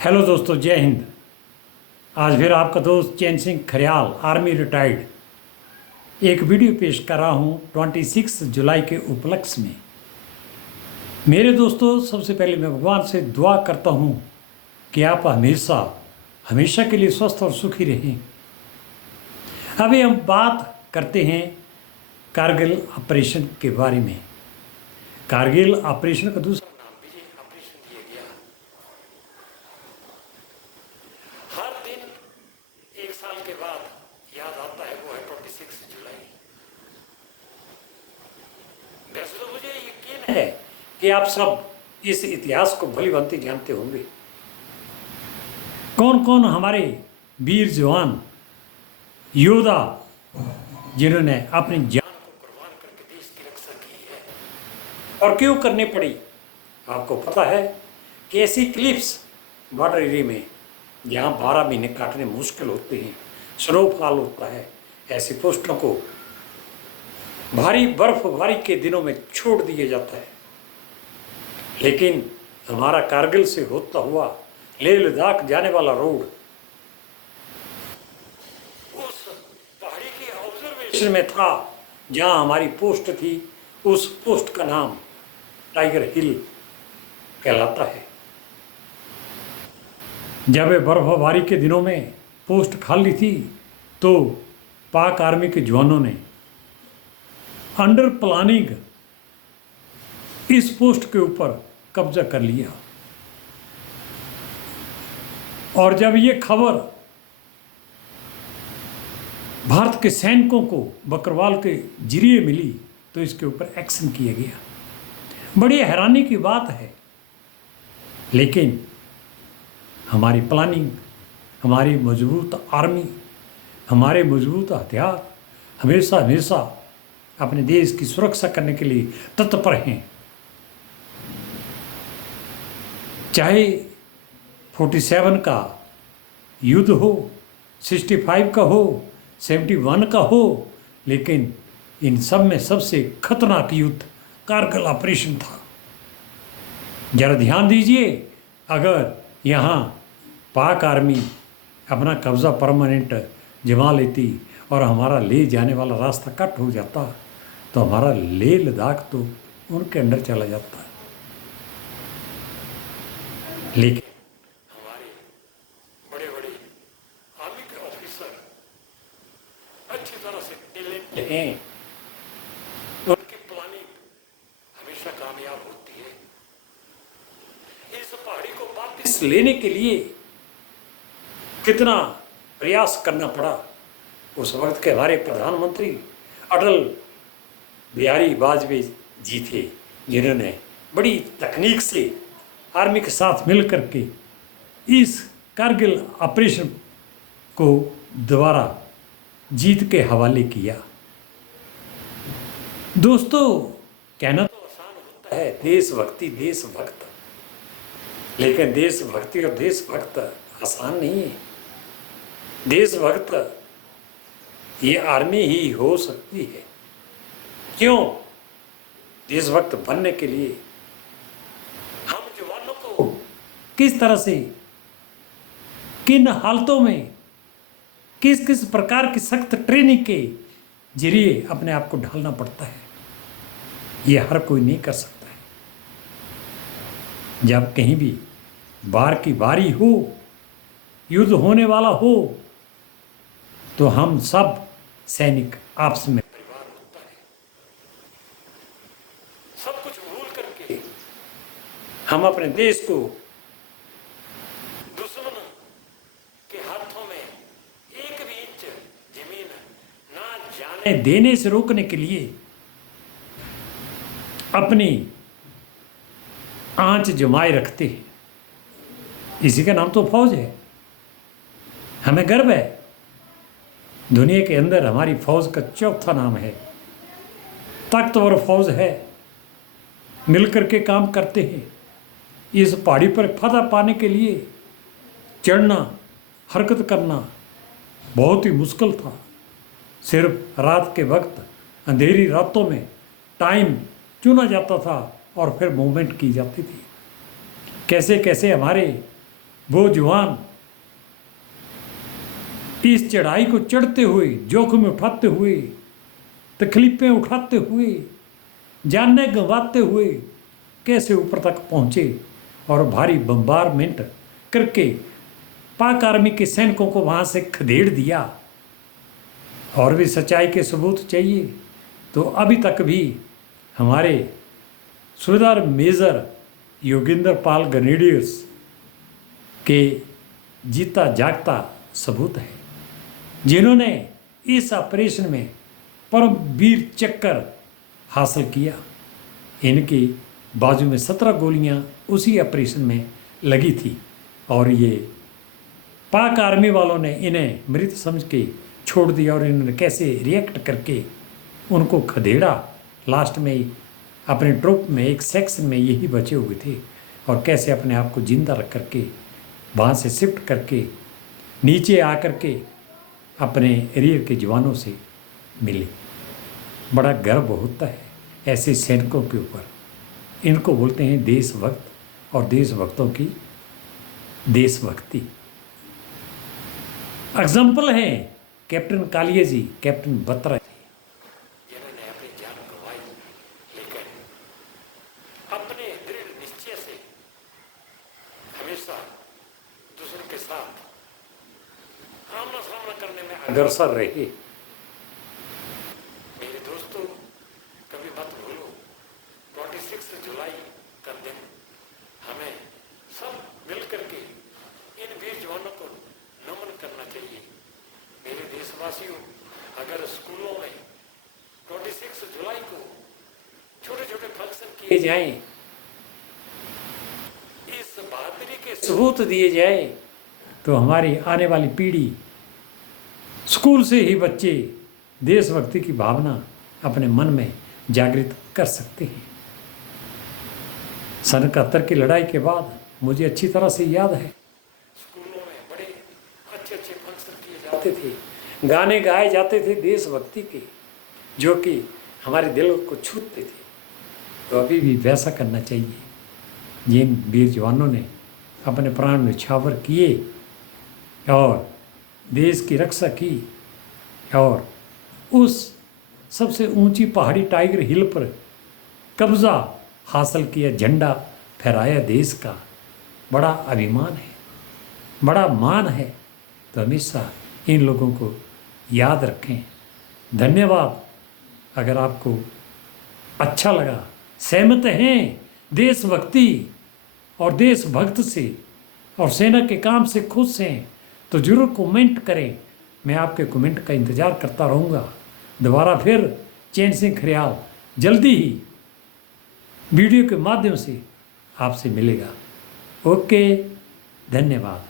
Hello दोस्तों, जय हिंद। आज फिर आपका दोस्त चैन सिंह खरियाल, आर्मी रिटायर्ड, एक वीडियो पेश कर रहा हूँ 26 जुलाई के उपलक्ष्य में। मेरे दोस्तों, सबसे पहले मैं भगवान से दुआ करता हूँ कि आप हमेशा हमेशा के लिए स्वस्थ और सुखी रहें। अभी हम बात करते हैं कारगिल ऑपरेशन के बारे में। कारगिल ऑपरेशन का दूसरा नाम विजय ऑपरेशन दिया गया। हर दिन एक साल के बाद याद आता है, वो है 26 जुलाई। वैसे तो मुझे यकीन है कि आप सब इस इतिहास को भली भांति जानते होंगे। कौन कौन हमारे वीर जवान योद्धा जिन्होंने अपनी जान को कुर्बान करके देश की रक्षा की है और क्यों करनी पड़ी। आपको पता है कि ऐसी क्लिप्स बॉर्डर एरिया में जहाँ 12 महीने काटने मुश्किल होते हैं, स्नोफॉल होता है, ऐसे पोस्टों को भारी बर्फबारी के दिनों में छोड़ दिया जाता है। लेकिन हमारा कारगिल से होता हुआ लेह लद्दाख जाने वाला रोड उस पहाड़ी के ऑब्जर्वेशन में था जहाँ हमारी पोस्ट थी। उस पोस्ट का नाम टाइगर हिल कहलाता है। जब बर्फबारी के दिनों में पोस्ट खाली थी तो पाक आर्मी के जवानों ने अंडर प्लानिंग इस पोस्ट के ऊपर कब्जा कर लिया। और जब ये खबर भारत के सैनिकों को बकरवाल के जरिए मिली तो इसके ऊपर एक्शन किया गया। बड़ी हैरानी की बात है, लेकिन हमारी प्लानिंग, हमारी मजबूत आर्मी, हमारे मजबूत हथियार हमेशा हमेशा अपने देश की सुरक्षा करने के लिए तत्पर हैं। चाहे 47 का युद्ध हो, 65 का हो, 71 का हो, लेकिन इन सब में सबसे खतरनाक युद्ध कारगिल ऑपरेशन था। जरा ध्यान दीजिए, अगर यहाँ पाक आर्मी अपना कब्जा परमानेंट जमा लेती और हमारा ले जाने वाला रास्ता कट हो जाता तो हमारा लेह लद्दाख तो उनके अंडर चला जाता। लेकिन हमारे बड़े बड़े आर्मी के ऑफिसर अच्छी तरह से टैलेंट हैं, उनकी प्लानिंग हमेशा कामयाब होती है। इस पहाड़ी को वापस लेने के लिए कितना प्रयास करना पड़ा। उस वक्त के हमारे प्रधानमंत्री अटल बिहारी वाजपेयी जी थे, जिन्होंने बड़ी तकनीक से आर्मी के साथ मिल करके इस कारगिल ऑपरेशन को दोबारा जीत के हवाले किया। दोस्तों, कहना तो आसान होता है देशभक्ति देशभक्त, लेकिन देशभक्ति और देशभक्त आसान नहीं है। देशभक्त ये आर्मी ही हो सकती है। क्यों? देशभक्त बनने के लिए हम जवानों को किस तरह से, किन हालतों में, किस किस प्रकार की सख्त ट्रेनिंग के जरिए अपने आप को ढालना पड़ता है, ये हर कोई नहीं कर सकता है। जब कहीं भी बार की बारी हो, युद्ध होने वाला हो, तो हम सब सैनिक आपस में परिवार होता है। सब कुछ भूल करके हम अपने देश को दुश्मन के हाथों में एक भी इंच जमीन ना जाने देने से रोकने के लिए अपनी आंच जमाए रखते हैं। इसी का नाम तो फौज है। हमें गर्व है, दुनिया के अंदर हमारी फौज का चौथा नाम है। ताकतवर फौज है, मिलकर के काम करते हैं। इस पहाड़ी पर फतह पाने के लिए चढ़ना, हरकत करना बहुत ही मुश्किल था। सिर्फ रात के वक्त अंधेरी रातों में टाइम चुना जाता था और फिर मूवमेंट की जाती थी। कैसे कैसे हमारे वो जवान इस चढ़ाई को चढ़ते हुए, जोखिम उठाते हुए, तकलीफें उठाते हुए, जाने गंवाते हुए कैसे ऊपर तक पहुंचे और भारी बम्बारमेंट करके पाक आर्मी के सैनिकों को वहां से खदेड़ दिया। और भी सच्चाई के सबूत चाहिए तो अभी तक भी हमारे सूबेदार मेजर योगेंद्र पाल ग्रेनेडियर्स के जीता जागता सबूत है, जिन्होंने इस ऑपरेशन में परम वीर चक्र हासिल किया। इनकी बाजू में 17 गोलियां उसी ऑपरेशन में लगी थी और ये पाक आर्मी वालों ने इन्हें मृत समझ के छोड़ दिया और इन्होंने कैसे रिएक्ट करके उनको खदेड़ा। लास्ट में अपने ट्रुप में एक सेक्शन में यही बचे हुए थे और कैसे अपने आप को जिंदा रख करके वहाँ से शिफ्ट करके नीचे आकर के अपने एरियर के जवानों से मिले। बड़ा गर्व होता है ऐसे सैनिकों के ऊपर। इनको बोलते हैं देशभक्त और देशभक्तों की देशभक्ति। एग्जाम्पल है कैप्टन कालिया जी, कैप्टन बत्रा जी, जिन्होंने अपनी जान गंवाई लेकिन अपने दृढ़ निश्चय से हमेशा दूसरों के साथ आमना सामना करने में अग्रसर रहे। मेरे दोस्तों, कभी मत भूलो 26 जुलाई का दिन हमें सब मिलकर के इन वीर जवानों को नमन करना चाहिए। मेरे देशवासियों, अगर स्कूलों में 26 जुलाई को छोटे छोटे फंक्शन किए जाएं, इस बहादुरी के सबूत दिए जाए तो हमारी आने वाली पीढ़ी स्कूल से ही बच्चे देशभक्ति की भावना अपने मन में जागृत कर सकते हैं। सन 71 की लड़ाई के बाद मुझे अच्छी तरह से याद है, स्कूलों में बड़े अच्छे अच्छे फंक्शन किए जाते थे, गाने गाए जाते थे देशभक्ति के, जो कि हमारे दिल को छूते थे। तो अभी भी वैसा करना चाहिए। जिन वीर जवानों ने अपने प्राण न्यौछावर किए और देश की रक्षा की और उस सबसे ऊंची पहाड़ी टाइगर हिल पर कब्जा हासिल किया, झंडा फहराया देश का, बड़ा अभिमान है, बड़ा मान है। तो हमेशा इन लोगों को याद रखें। धन्यवाद। अगर आपको अच्छा लगा, सहमत हैं देशभक्ति और देशभक्त से और सेना के काम से खुश हैं, तो ज़रूर कमेंट करें। मैं आपके कमेंट का इंतज़ार करता रहूँगा। दोबारा फिर चैन सिंह खरियाल जल्दी ही वीडियो के माध्यम से आपसे मिलेगा। ओके, धन्यवाद।